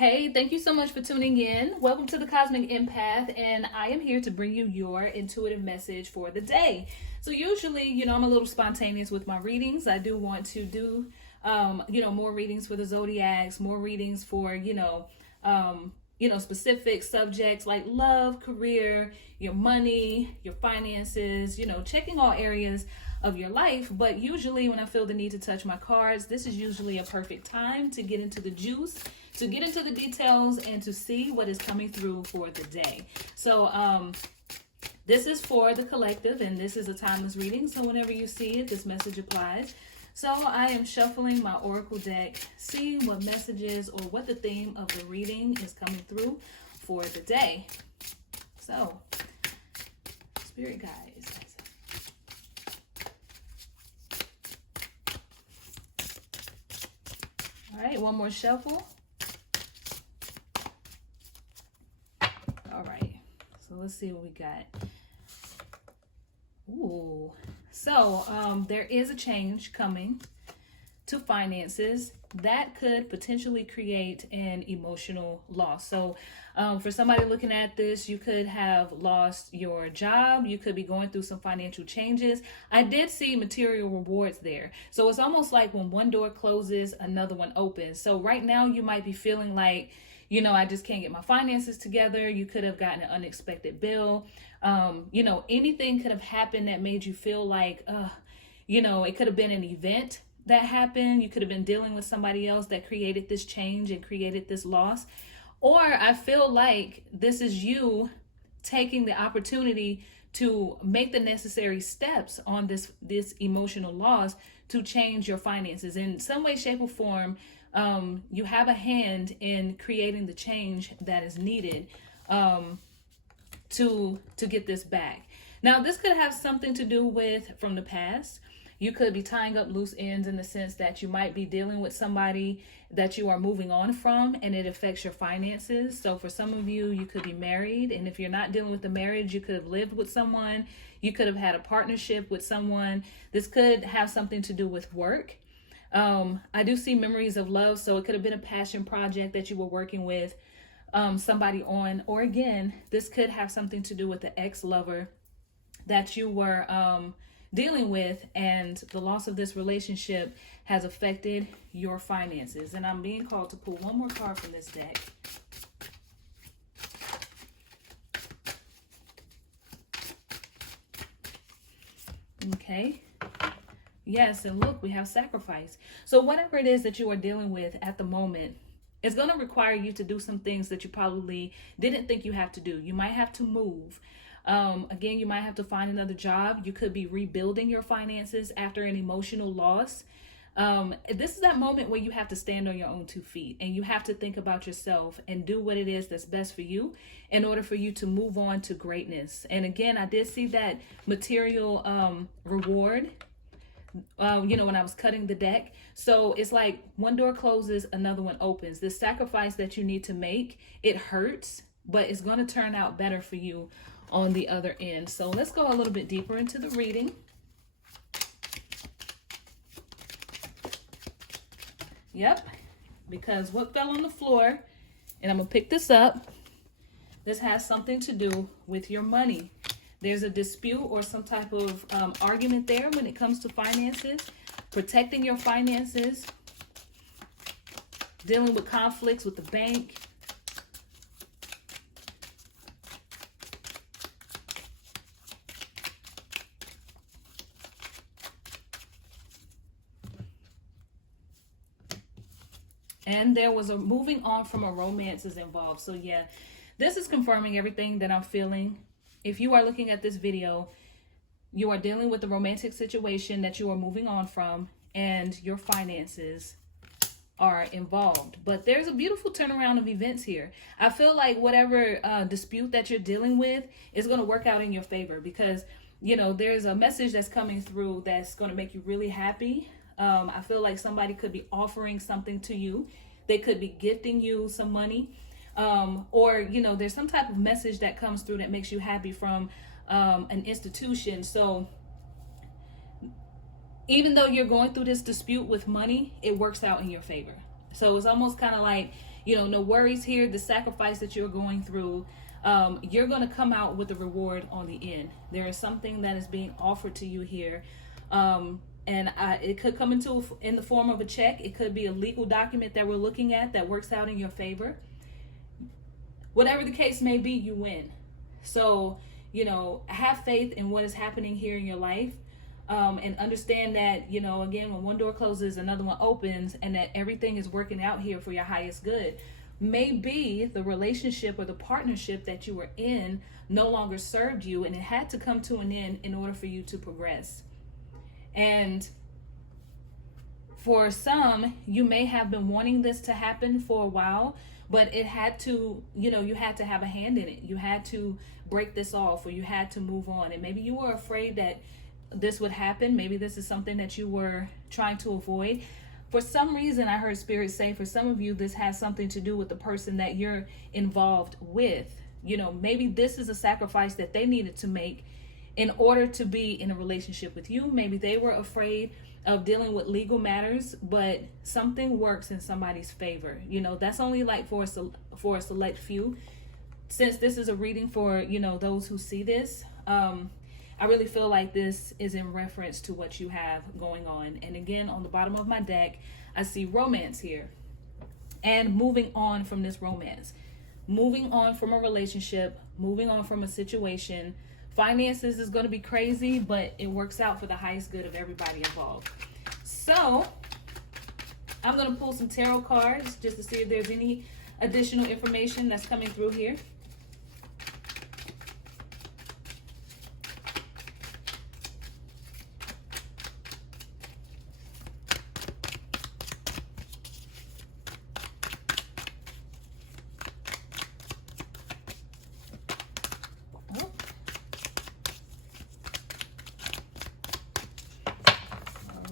Hey, thank you so much for tuning in. Welcome to the Cosmic Empath, and I am here to bring you your intuitive message for the day. So usually, I'm a little spontaneous with my readings. I do want to do, more readings for the zodiacs, more readings for, specific subjects like love, career, your money, your finances, checking all areas of your life. But usually when I feel the need to touch my cards, this is usually a perfect time to get into the juice, to get into the details, and to see what is coming through for the day. So this is for the collective, and this is a timeless reading. So whenever you see it, this message applies. So I am shuffling my oracle deck, seeing what messages or what the theme of the reading is coming through for the day. So, spirit guides. All right, one more shuffle. All right, so let's see what we got. Ooh, so there is a change coming to finances that could potentially create an emotional loss. So for somebody looking at this, you could have lost your job. You could be going through some financial changes. I did see material rewards there. So it's almost like when one door closes, another one opens. So right now you might be feeling like, I just can't get my finances together. You could have gotten an unexpected bill. Anything could have happened that made you feel like, it could have been an event that happened. You could have been dealing with somebody else that created this change and created this loss. Or I feel like this is you taking the opportunity to make the necessary steps on this emotional loss to change your finances in some way, shape, or form. You have a hand in creating the change that is needed to get this back. Now, this could have something to do with from the past. You could be tying up loose ends in the sense that you might be dealing with somebody that you are moving on from, and it affects your finances. So for some of you, you could be married, and if you're not dealing with the marriage, you could have lived with someone. You could have had a partnership with someone. This could have something to do with work. I do see memories of love, so it could have been a passion project that you were working with somebody on, or again, this could have something to do with the ex-lover that you were dealing with, and the loss of this relationship has affected your finances. And I'm being called to pull one more card from this deck. Okay. Yes, and look, we have sacrifice. So whatever it is that you are dealing with at the moment, it's going to require you to do some things that you probably didn't think you have to do. You might have to move. Again, you might have to find another job. You could be rebuilding your finances after an emotional loss. This is that moment where you have to stand on your own 2 feet, and you have to think about yourself and do what it is that's best for you in order for you to move on to greatness. And again, I did see that material reward when I was cutting the deck. So it's like one door closes, another one opens. The sacrifice that you need to make, it hurts, but it's going to turn out better for you on the other end. So let's go a little bit deeper into the reading. Yep, because what fell on the floor, and I'm gonna pick this up, this has something to do with your money. There's a dispute or some type of argument there when it comes to finances, protecting your finances, dealing with conflicts with the bank. And there was a moving on from a romance is involved. So yeah, this is confirming everything that I'm feeling. If you are looking at this video, you are dealing with a romantic situation that you are moving on from, and your finances are involved. But there's a beautiful turnaround of events here. I feel like whatever dispute that you're dealing with is going to work out in your favor, because, there's a message that's coming through that's going to make you really happy. I feel like somebody could be offering something to you. They could be gifting you some money. Or, there's some type of message that comes through that makes you happy from an institution. So even though you're going through this dispute with money, it works out in your favor. So it's almost kind of like, no worries here. The sacrifice that you're going through, you're going to come out with a reward on the end. There is something that is being offered to you here. And it could come in the form of a check. It could be a legal document that we're looking at that works out in your favor. Whatever the case may be, you win. So, have faith in what is happening here in your life. And understand that, again, when one door closes, another one opens, and that everything is working out here for your highest good. Maybe the relationship or the partnership that you were in no longer served you, and it had to come to an end in order for you to progress. And for some, you may have been wanting this to happen for a while, but it had to, you had to have a hand in it. You had to break this off, or you had to move on. And maybe you were afraid that this would happen. Maybe this is something that you were trying to avoid. For some reason, I heard Spirit say, for some of you, this has something to do with the person that you're involved with. Maybe this is a sacrifice that they needed to make in order to be in a relationship with you. Maybe they were afraid of dealing with legal matters, but something works in somebody's favor. That's only like for a select few. Since this is a reading for, those who see this, I really feel like this is in reference to what you have going on. And again, on the bottom of my deck, I see romance here. And moving on from this romance, moving on from a relationship, moving on from a situation. Finances is going to be crazy, but it works out for the highest good of everybody involved. So I'm going to pull some tarot cards just to see if there's any additional information that's coming through here.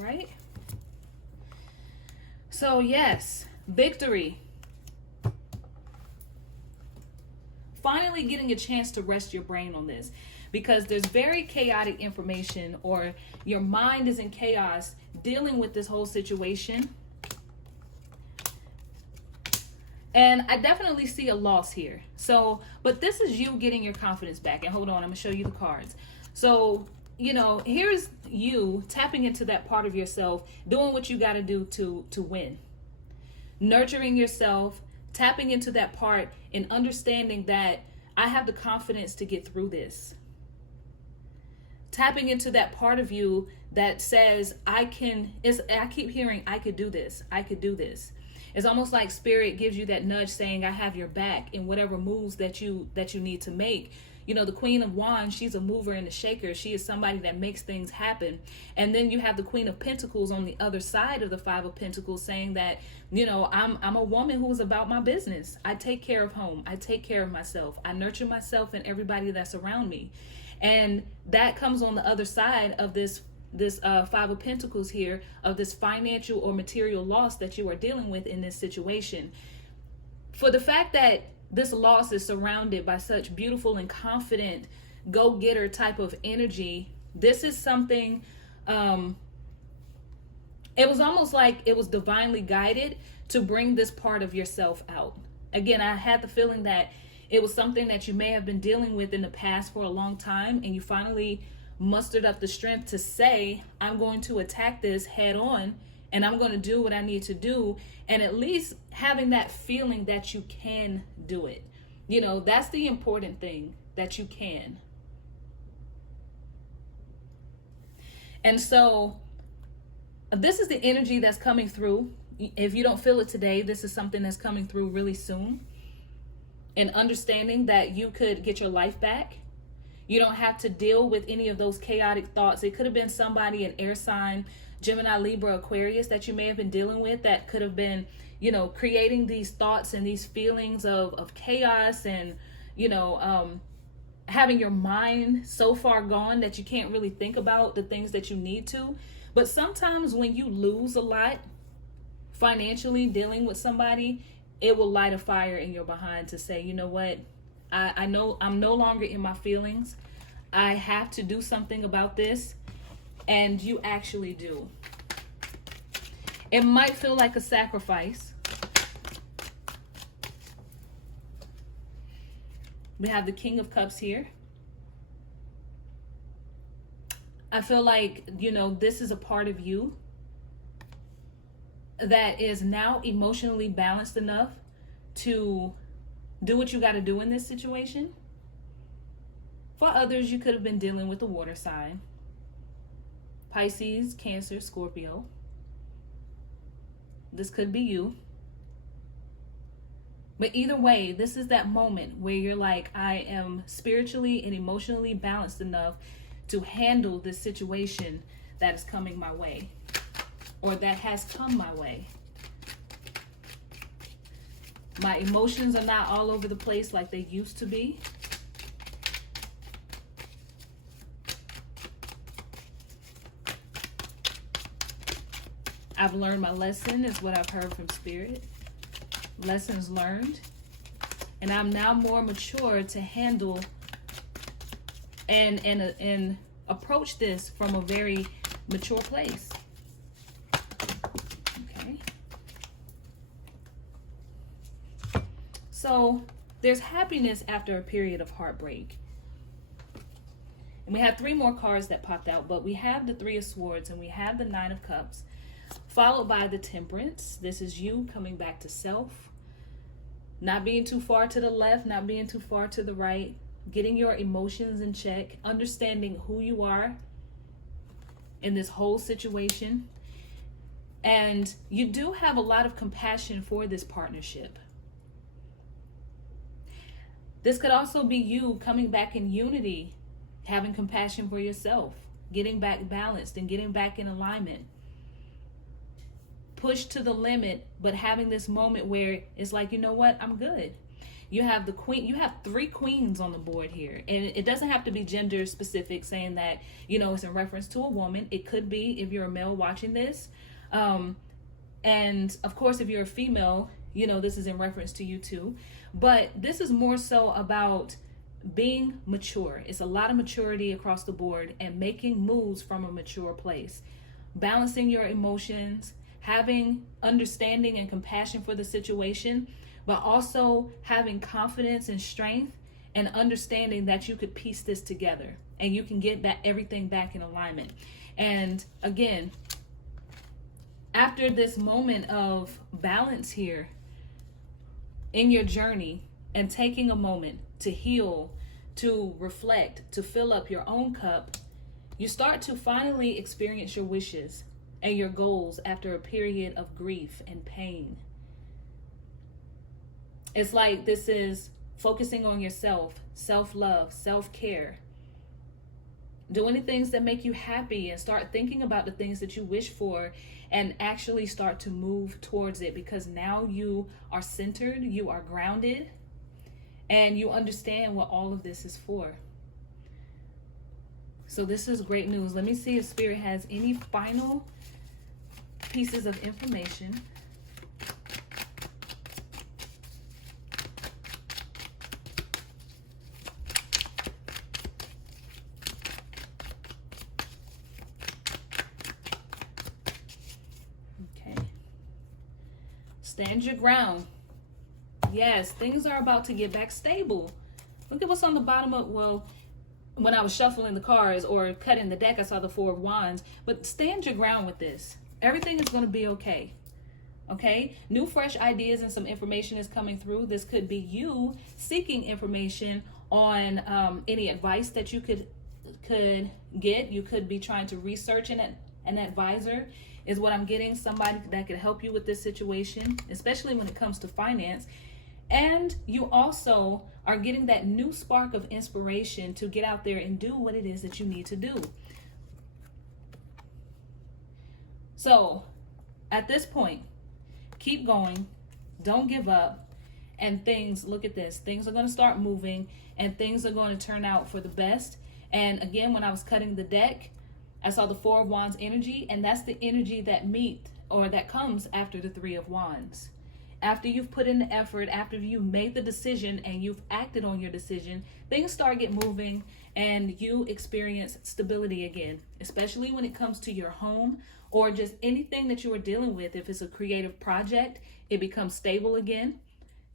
Right? So yes, victory. Finally getting a chance to rest your brain on this, because there's very chaotic information, or your mind is in chaos dealing with this whole situation. And I definitely see a loss here. So, but this is you getting your confidence back. And hold on, I'm gonna show you the cards. So, here's you tapping into that part of yourself, doing what you got to do to win. Nurturing yourself, tapping into that part, and understanding that I have the confidence to get through this. Tapping into that part of you that says, I keep hearing, I could do this. I could do this. It's almost like Spirit gives you that nudge saying, I have your back in whatever moves that you need to make. The Queen of Wands, she's a mover and a shaker. She is somebody that makes things happen. And then you have the Queen of Pentacles on the other side of the Five of Pentacles saying that, I'm a woman who's about my business. I take care of home. I take care of myself. I nurture myself and everybody that's around me. And that comes on the other side of this Five of Pentacles here, of this financial or material loss that you are dealing with in this situation. For the fact that this loss is surrounded by such beautiful and confident go-getter type of energy, this is something, it was almost like it was divinely guided to bring this part of yourself out. Again, I had the feeling that it was something that you may have been dealing with in the past for a long time, and you finally mustered up the strength to say, I'm going to attack this head on, and I'm going to do what I need to do. And at least having that feeling that you can do it. That's the important thing, that you can. And so this is the energy that's coming through. If you don't feel it today, this is something that's coming through really soon. And understanding that you could get your life back. You don't have to deal with any of those chaotic thoughts. It could have been somebody, an air sign, Gemini, Libra, Aquarius, that you may have been dealing with, that could have been, creating these thoughts and these feelings of chaos, and, having your mind so far gone that you can't really think about the things that you need to. But sometimes when you lose a lot financially dealing with somebody, it will light a fire in your behind to say, you know what? I know I'm no longer in my feelings. I have to do something about this. And you actually do. It might feel like a sacrifice. We have the King of Cups here. I feel like, this is a part of you that is now emotionally balanced enough to do what you got to do in this situation. For others, you could have been dealing with a water sign. Pisces, Cancer, Scorpio. This could be you. But either way, this is that moment where you're like, I am spiritually and emotionally balanced enough to handle this situation that is coming my way, or that has come my way. My emotions are not all over the place like they used to be. I've learned my lesson, is what I've heard from Spirit. Lessons learned. And I'm now more mature to handle and approach this from a very mature place. Okay. So there's happiness after a period of heartbreak. And we have 3 more cards that popped out, but we have the 3 of Swords and we have the 9 of Cups, followed by the Temperance. This is you coming back to self, not being too far to the left, not being too far to the right, getting your emotions in check, understanding who you are in this whole situation. And you do have a lot of compassion for this partnership. This could also be you coming back in unity, having compassion for yourself, getting back balanced and getting back in alignment. Push to the limit, but having this moment where it's like, you know what, I'm good. You have the queen, you have 3 queens on the board here. And it doesn't have to be gender specific, saying that, it's in reference to a woman. It could be if you're a male watching this. And of course, if you're a female, this is in reference to you too. But this is more so about being mature. It's a lot of maturity across the board and making moves from a mature place. Balancing your emotions, having understanding and compassion for the situation, but also having confidence and strength and understanding that you could piece this together and you can get everything back in alignment. And again, after this moment of balance here in your journey and taking a moment to heal, to reflect, to fill up your own cup, you start to finally experience your wishes and your goals after a period of grief and pain. It's like this is focusing on yourself, self-love, self-care, doing the things that make you happy, and start thinking about the things that you wish for and actually start to move towards it, because now you are centered, you are grounded, and you understand what all of this is for. So this is great news. Let me see if Spirit has any final pieces of information. Okay. Stand your ground. Yes, things are about to get back stable. Look at what's on the bottom of, when I was shuffling the cards or cutting the deck, I saw the 4 of Wands. But stand your ground with this. Everything is going to be okay. Okay? New, fresh ideas and some information is coming through. This could be you seeking information on any advice that you could get. You could be trying to research an advisor is what I'm getting. Somebody that could help you with this situation, especially when it comes to finance. And you also are getting that new spark of inspiration to get out there and do what it is that you need to do. So at this point, keep going, don't give up, and look at this, things are going to start moving and things are going to turn out for the best. And again, when I was cutting the deck, I saw the 4 of Wands energy, and that's the energy that comes after the 3 of Wands. After you've put in the effort, after you made the decision and you've acted on your decision, things start get moving and you experience stability again, especially when it comes to your home or just anything that you are dealing with. If it's a creative project, it becomes stable again.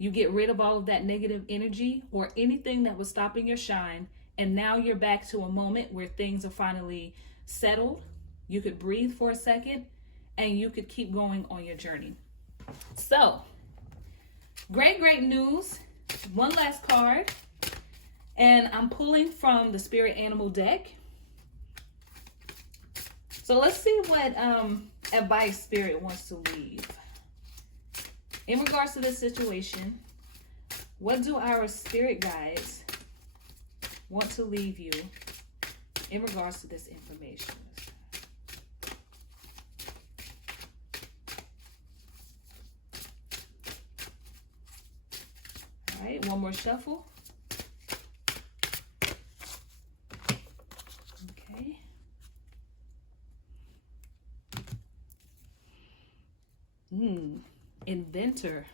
You get rid of all of that negative energy or anything that was stopping your shine. And now you're back to a moment where things are finally settled. You could breathe for a second and you could keep going on your journey. So, great news. One last card. And I'm pulling from the Spirit Animal deck. So let's see what advice Spirit wants to leave. In regards to this situation, what do our spirit guides want to leave you in regards to this information? All right, one more shuffle. Okay. Inventor.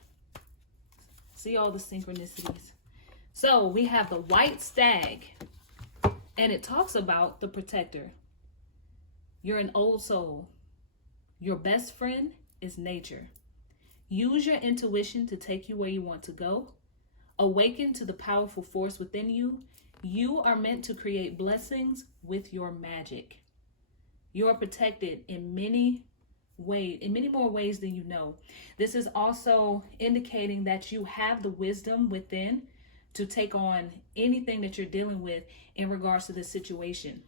See all the synchronicities. So we have the white stag, and it talks about the protector. You're an old soul. Your best friend is nature. Use your intuition to take you where you want to go. Awaken to the powerful force within you. You are meant to create blessings with your magic. You are protected in many more ways than you know. This is also indicating that you have the wisdom within to take on anything that you're dealing with in regards to this situation.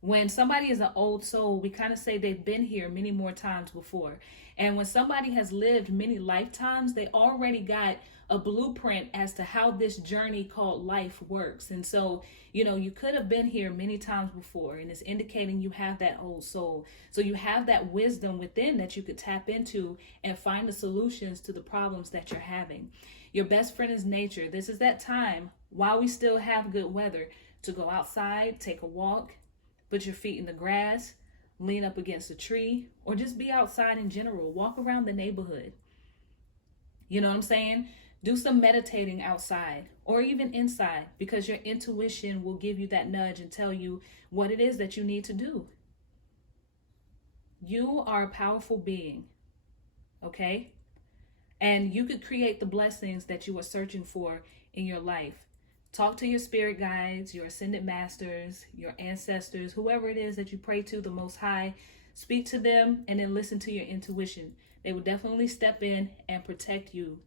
When somebody is an old soul, we kind of say they've been here many more times before. And when somebody has lived many lifetimes, they already got a blueprint as to how this journey called life works. And so, you could have been here many times before, and it's indicating you have that old soul. So you have that wisdom within that you could tap into and find the solutions to the problems that you're having. Your best friend is nature. This is that time, while we still have good weather, to go outside, take a walk, put your feet in the grass, lean up against a tree, or just be outside in general. Walk around the neighborhood. You know what I'm saying? Do some meditating outside or even inside, because your intuition will give you that nudge and tell you what it is that you need to do. You are a powerful being, okay? And you could create the blessings that you are searching for in your life. Talk to your spirit guides, your ascended masters, your ancestors, whoever it is that you pray to, the Most High. Speak to them and then listen to your intuition. They will definitely step in and protect you.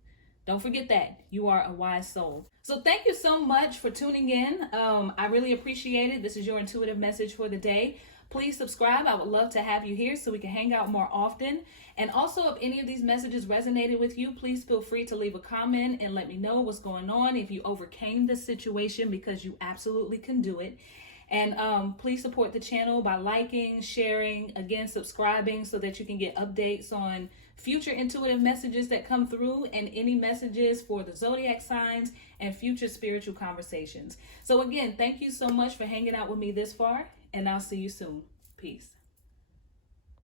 Don't forget that you are a wise soul. So thank you so much for tuning in. I really appreciate it. This is your intuitive message for the day. Please subscribe. I would love to have you here so we can hang out more often. And also, if any of these messages resonated with you, please feel free to leave a comment and let me know what's going on, if you overcame this situation, because you absolutely can do it. And please support the channel by liking, sharing, again, subscribing, so that you can get updates on future intuitive messages that come through and any messages for the zodiac signs and future spiritual conversations. So again, thank you so much for hanging out with me this far, and I'll see you soon. Peace.